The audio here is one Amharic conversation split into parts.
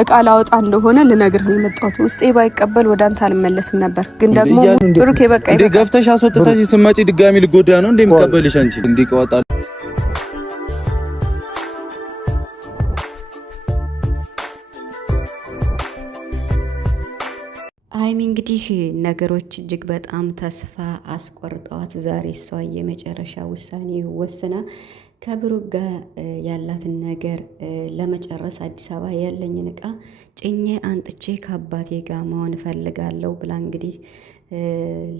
እቃ ላወጣ እንደሆነ ልነግርህ ነው የመጣሁት። ውስጤ ባይቀበል ወደ አንተ አልመለስም ነበር፣ ግን ደግሞ ብሩኬ በቃ እንዴ ገፍተሽ አስወጥተሽ ስትመጪ ድጋሚ ልጎዳ ነው እንዴ የምቀበልሽ አንቺ እንዴ ቀወጣ ሀይሚ እንግዲህ ነገሮች እጅግ በጣም ተስፋ አስቆርጠዋት ዛሬ እሷ የመጨረሻ ውሳኔ ወስና ከብሩክ ጋር ያላትን ነገር ለመጨረስ አዲስ አበባ ያለኝን እቃ ጭኜ አንጥቼ ከአባቴ ጋር መሆን እፈልጋለሁ ብላ እንግዲህ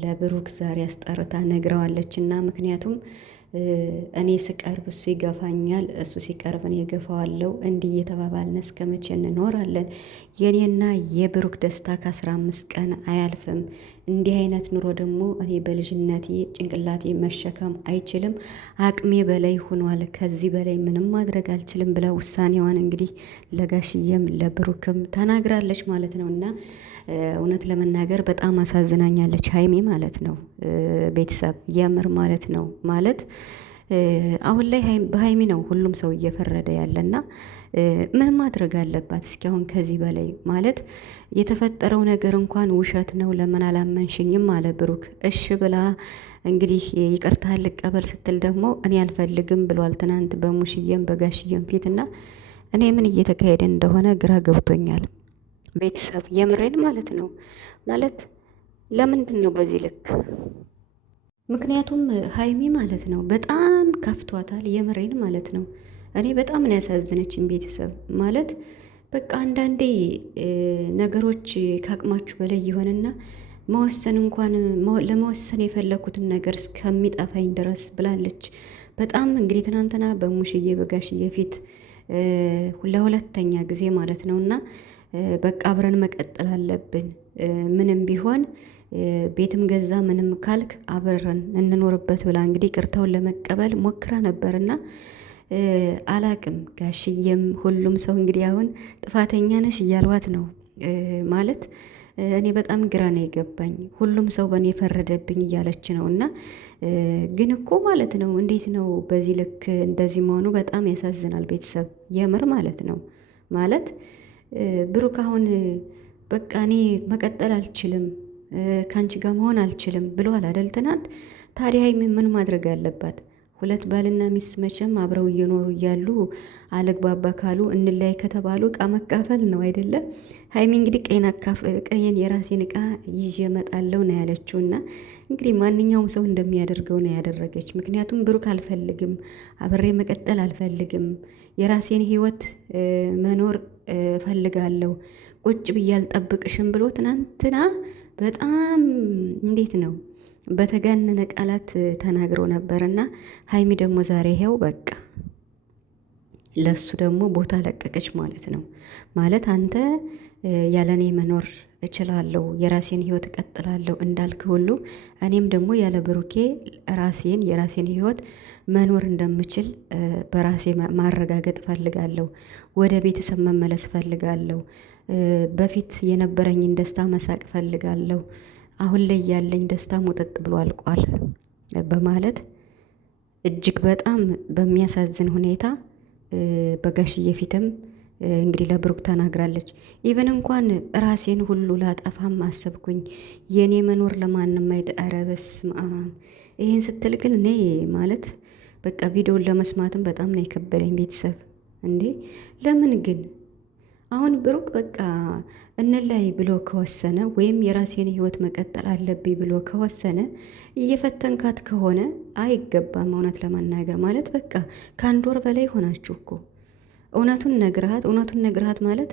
ለብሩክ ዛሬ አስጠርታ ነግረዋለች። እና ምክንያቱም እኔ ስቀርብ እሱ ይገፋኛል፣ እሱ ሲቀርብ እኔ እገፋዋለሁ። እንዲህ እየተባባልን እስከ መቼ እንኖራለን? የኔና የብሩክ ደስታ ከ15 ቀን አያልፍም። እንዲህ አይነት ኑሮ ደግሞ እኔ በልጅነቴ ጭንቅላቴ መሸከም አይችልም። አቅሜ በላይ ሆኗል። ከዚህ በላይ ምንም ማድረግ አልችልም ብላ ውሳኔዋን እንግዲህ ለጋሽዬም ለብሩክም ተናግራለች ማለት ነው። እና እውነት ለመናገር በጣም አሳዝናኛለች ሀይሚ ማለት ነው። ቤተሰብ የምር ማለት ነው። ማለት አሁን ላይ በሀይሚ ነው ሁሉም ሰው እየፈረደ ያለና ምን ማድረግ አለባት? እስኪ አሁን ከዚህ በላይ ማለት የተፈጠረው ነገር እንኳን ውሸት ነው፣ ለምን አላመንሽኝም አለ ብሩክ። እሺ ብላ እንግዲህ ይቅርታ ልቀበል ስትል ደግሞ እኔ አልፈልግም ብሏል ትናንት በሙሽዬም በጋሽዬም ፊትና እኔ ምን እየተካሄደ እንደሆነ ግራ ገብቶኛል። ቤተሰብ የምሬን ማለት ነው። ማለት ለምንድን ነው በዚህ ልክ? ምክንያቱም ሀይሚ ማለት ነው በጣም ከፍቷታል። የምሬን ማለት ነው። እኔ በጣም ነው ያሳዝነችን ቤተሰብ ማለት በቃ አንዳንዴ ነገሮች ከአቅማችሁ በላይ ይሆንና መወሰን እንኳን ለመወሰን የፈለኩትን ነገር እስከሚጠፋኝ ድረስ ብላለች። በጣም እንግዲህ ትናንትና በሙሽዬ በጋሽዬ ፊት ለሁለተኛ ጊዜ ማለት ነው እና በቃ አብረን መቀጠል አለብን። ምንም ቢሆን ቤትም ገዛ ምንም ካልክ አብረን እንኖርበት ብላ እንግዲህ ቅርታውን ለመቀበል ሞክራ ነበርና አላቅም። ጋሽዬም ሁሉም ሰው እንግዲህ አሁን ጥፋተኛ ነሽ እያልዋት ነው ማለት እኔ በጣም ግራ ነው የገባኝ። ሁሉም ሰው በእኔ ፈረደብኝ እያለች ነው። እና ግን እኮ ማለት ነው እንዴት ነው በዚህ ልክ እንደዚህ መሆኑ በጣም ያሳዝናል ቤተሰብ የምር ማለት ነው። ማለት ብሩክ አሁን በቃ እኔ መቀጠል አልችልም ከአንቺ ጋር መሆን አልችልም ብሏል አይደል ትናንት። ታዲያ ሀይሚ ምን ማድረግ አለባት? ሁለት ባልና ሚስት መቼም አብረው እየኖሩ እያሉ አለግባባ ካሉ እንለያይ ከተባሉ እቃ መካፈል ነው አይደለም። ሀይሚ እንግዲህ ቀይን የራሴን እቃ ይዤ እመጣለሁ ነው ያለችው። እና እንግዲህ ማንኛውም ሰው እንደሚያደርገው ነው ያደረገች። ምክንያቱም ብሩክ አልፈልግም፣ አብሬ መቀጠል አልፈልግም፣ የራሴን ህይወት መኖር እፈልጋለሁ፣ ቁጭ ብዬ አልጠብቅሽም ብሎ ትናንትና በጣም እንዴት ነው በተጋነነ ቃላት ተናግሮ ነበርና ሀይሚ ደግሞ ዛሬ ይሄው በቃ ለሱ ደግሞ ቦታ ለቀቀች ማለት ነው። ማለት አንተ ያለኔ መኖር እችላለሁ፣ የራሴን ህይወት እቀጥላለሁ እንዳልክ ሁሉ እኔም ደግሞ ያለ ብሩኬ የራሴን ህይወት መኖር እንደምችል በራሴ ማረጋገጥ ፈልጋለሁ። ወደ ቤተሰብ መመለስ ፈልጋለሁ። በፊት የነበረኝን ደስታ መሳቅ ፈልጋለሁ። አሁን ላይ ያለኝ ደስታ ሙጥጥ ብሎ አልቋል በማለት እጅግ በጣም በሚያሳዝን ሁኔታ በጋሽዬ ፊትም እንግዲህ ለብሩክ ተናግራለች። ኢቨን እንኳን ራሴን ሁሉ ላጠፋም አሰብኩኝ፣ የኔ መኖር ለማንም አይጠረበስ። ይሄን ስትል ግን እኔ ማለት በቃ ቪዲዮን ለመስማትም በጣም ነው የከበደኝ ቤተሰብ። እንዴ ለምን ግን አሁን ብሩክ በቃ እንላይ ብሎ ከወሰነ ወይም የራሴን ህይወት መቀጠል አለብኝ ብሎ ከወሰነ እየፈተንካት ከሆነ አይገባም። እውነት ለመናገር ማለት በቃ ከአንድ ወር በላይ ሆናችሁ እኮ እውነቱን ነግርሃት ማለት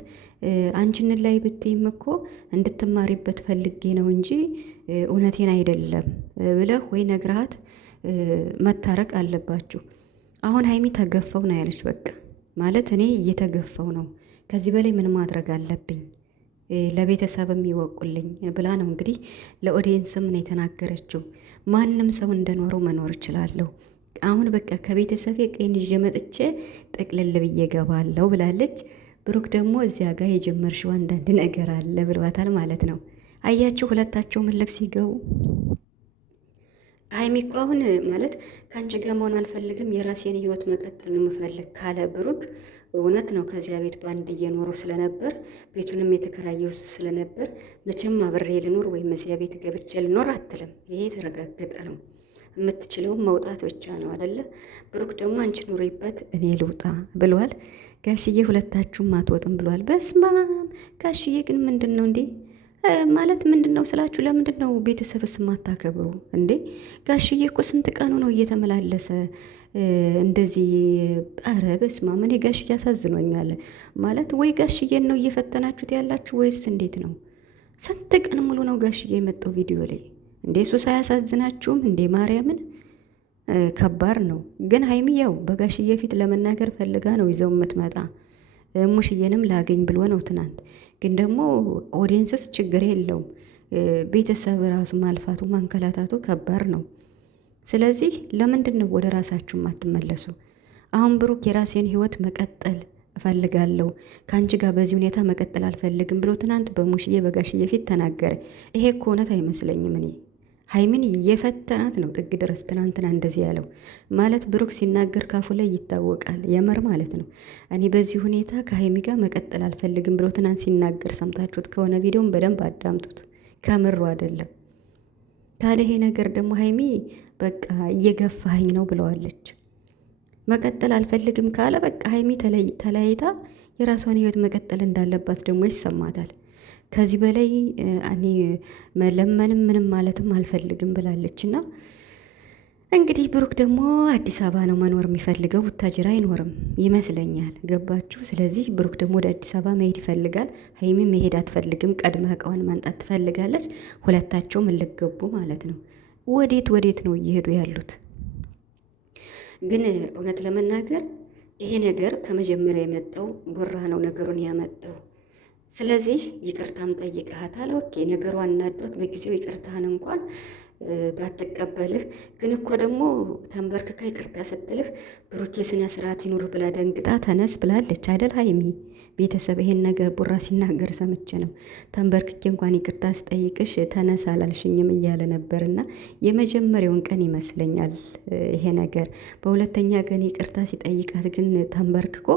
አንቺን ላይ ብትይም እኮ እንድትማሪበት ፈልጌ ነው እንጂ እውነቴን አይደለም ብለህ ወይ ነግርሃት መታረቅ አለባችሁ። አሁን ሀይሚ ተገፈው ነው ያለች። በቃ ማለት እኔ እየተገፈው ነው፣ ከዚህ በላይ ምን ማድረግ አለብኝ፣ ለቤተሰብም ይወቁልኝ ብላ ነው እንግዲህ ለኦዲየንስም ነው የተናገረችው። ማንም ሰው እንደኖረው መኖር እችላለሁ፣ አሁን በቃ ከቤተሰብ ቀይን ይዤ መጥቼ ጠቅልል ብዬ ገባለሁ ብላለች። ብሩክ ደግሞ እዚያ ጋር የጀመርሽው አንዳንድ ነገር አለ ብሏታል ማለት ነው። አያችሁ ሁለታቸው ምን ልክ ሲገቡ ሀይሚ እኮ አሁን ማለት ከአንቺ ጋር መሆን አልፈልግም የራሴን ህይወት መቀጠል ነው የምፈልግ ካለ ብሩክ እውነት ነው። ከዚያ ቤት በአንድ እየኖሩ ስለነበር ቤቱንም የተከራየው ስለነበር መቼም አብሬ ልኖር ወይም እዚያ ቤት ገብቼ ልኖር አትልም። ይሄ የተረጋገጠ ነው። የምትችለውም መውጣት ብቻ ነው አደለ? ብሩክ ደግሞ አንቺ ኑሪበት እኔ ልውጣ ብሏል። ጋሽዬ ሁለታችሁም አትወጥም ብሏል። በስማም ጋሽዬ ግን ምንድን ነው እንዴ ማለት ምንድን ነው ስላችሁ፣ ለምንድን ነው ቤተሰብስ ማታከብሩ እንዴ? ጋሽዬ እኮ ስንት ቀኑ ነው እየተመላለሰ እንደዚህ። ኧረ በስማም እኔ ጋሽዬ አሳዝኖኛል ማለት። ወይ ጋሽዬን ነው እየፈተናችሁት ያላችሁ ወይስ እንዴት ነው? ስንት ቀን ሙሉ ነው ጋሽዬ የመጣው ቪዲዮ ላይ እንዴ? እሱ ሳያሳዝናችሁም እንዴ? ማርያምን ከባድ ነው። ግን ሀይሚ ያው በጋሽዬ ፊት ለመናገር ፈልጋ ነው ይዘው የምትመጣ። ሙሽዬንም ላገኝ ብሎ ነው ትናንት። ግን ደግሞ ኦዲየንስስ ችግር የለውም። ቤተሰብ ራሱ ማልፋቱ ማንከላታቱ ከባድ ነው። ስለዚህ ለምንድን ነው ወደ ራሳችሁ ማትመለሱ? አሁን ብሩክ የራሴን ህይወት መቀጠል እፈልጋለሁ ከአንቺ ጋር በዚህ ሁኔታ መቀጠል አልፈልግም ብሎ ትናንት በሙሽዬ በጋሽዬ ፊት ተናገረ። ይሄ እኮ እውነት አይመስለኝም። እኔ ሀይሚን የፈተናት ነው ጥግ ድረስ ትናንትና እንደዚህ ያለው ማለት ብሩክ ሲናገር ካፉ ላይ ይታወቃል። የምር ማለት ነው። እኔ በዚህ ሁኔታ ከሀይሚ ጋር መቀጠል አልፈልግም ብሎ ትናንት ሲናገር ሰምታችሁት ከሆነ ቪዲዮን በደንብ አዳምጡት። ከምሩ አይደለም። ታዲያ ይሄ ነገር ደግሞ ሀይሚ በቃ እየገፋኸኝ ነው ብለዋለች። መቀጠል አልፈልግም ካለ በቃ ሀይሚ ተለያይታ የራሷን ህይወት መቀጠል እንዳለባት ደግሞ ይሰማታል። ከዚህ በላይ እኔ መለመንም ምንም ማለትም አልፈልግም ብላለች። እና እንግዲህ ብሩክ ደግሞ አዲስ አበባ ነው መኖር የሚፈልገው፣ ቡታጅራ አይኖርም ይመስለኛል። ገባችሁ? ስለዚህ ብሩክ ደግሞ ወደ አዲስ አበባ መሄድ ይፈልጋል። ሀይሚ መሄድ አትፈልግም። ቀድመ እቃዋን ማንጣት ትፈልጋለች። ሁለታቸውም እልገቡ ማለት ነው። ወዴት ነው እየሄዱ ያሉት? ግን እውነት ለመናገር ይሄ ነገር ከመጀመሪያ የመጣው ቡራ ነው ነገሩን ያመጣው። ስለዚህ ይቅርታም ጠይቀሃታል። ኦኬ ነገሯ እናዷት በጊዜው ይቅርታህን እንኳን ባትቀበልህ፣ ግን እኮ ደግሞ ተንበርክካ ይቅርታ ስትልህ ብሩኬ ስነ ስርዓት ይኑር ብላ ደንግጣ ተነስ ብላለች አይደል ሀይሚ? ቤተሰብ ይሄን ነገር ቡራ ሲናገር ሰምቼ ነው። ተንበርክኬ እንኳን ይቅርታ ስጠይቅሽ ተነስ አላልሽኝም እያለ ነበርና የመጀመሪያውን ቀን ይመስለኛል ይሄ ነገር። በሁለተኛ ቀን ይቅርታ ሲጠይቃት ግን ተንበርክኮ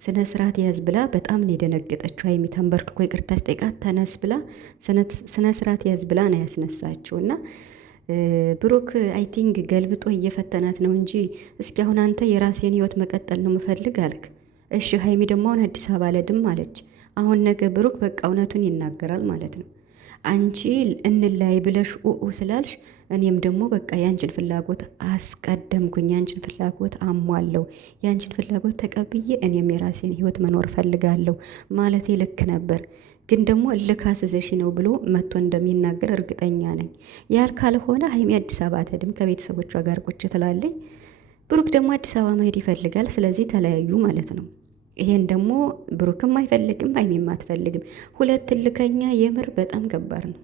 ስነ ስርዓት ያዝ ብላ በጣም ነው የደነገጠችው ሀይሚ። ተንበርክኮ ይቅርታ ስጠይቃት ተነስ ብላ ስነ ስርዓት ያዝ ብላ ነው ያስነሳችው። እና ብሩክ አይ ቲንክ ገልብጦ እየፈተናት ነው እንጂ እስኪ አሁን አንተ የራሴን ህይወት መቀጠል ነው ምፈልግ አልክ። እሺ ሀይሚ ደግሞ አሁን አዲስ አበባ አልሄድም አለች። አሁን ነገ ብሩክ በቃ እውነቱን ይናገራል ማለት ነው። አንቺ እንላይ ብለሽ ስላልሽ እኔም ደግሞ በቃ ያንቺን ፍላጎት አስቀደምኩኝ፣ ያንቺን ፍላጎት አሟለው፣ ያንቺን ፍላጎት ተቀብዬ እኔም የራሴን ህይወት መኖር ፈልጋለሁ ማለት ልክ ነበር። ግን ደግሞ እልክ አስዘሽ ነው ብሎ መጥቶ እንደሚናገር እርግጠኛ ነኝ። ያል ካልሆነ ሀይሚ አዲስ አበባ አትሄድም፣ ከቤተሰቦቿ ጋር ቁጭ ትላለች። ብሩክ ደግሞ አዲስ አበባ መሄድ ይፈልጋል። ስለዚህ ተለያዩ ማለት ነው። ይሄን ደግሞ ብሩክም አይፈልግም ሀይሚም አትፈልግም። ሁለት እልከኛ የምር በጣም ከባድ ነው።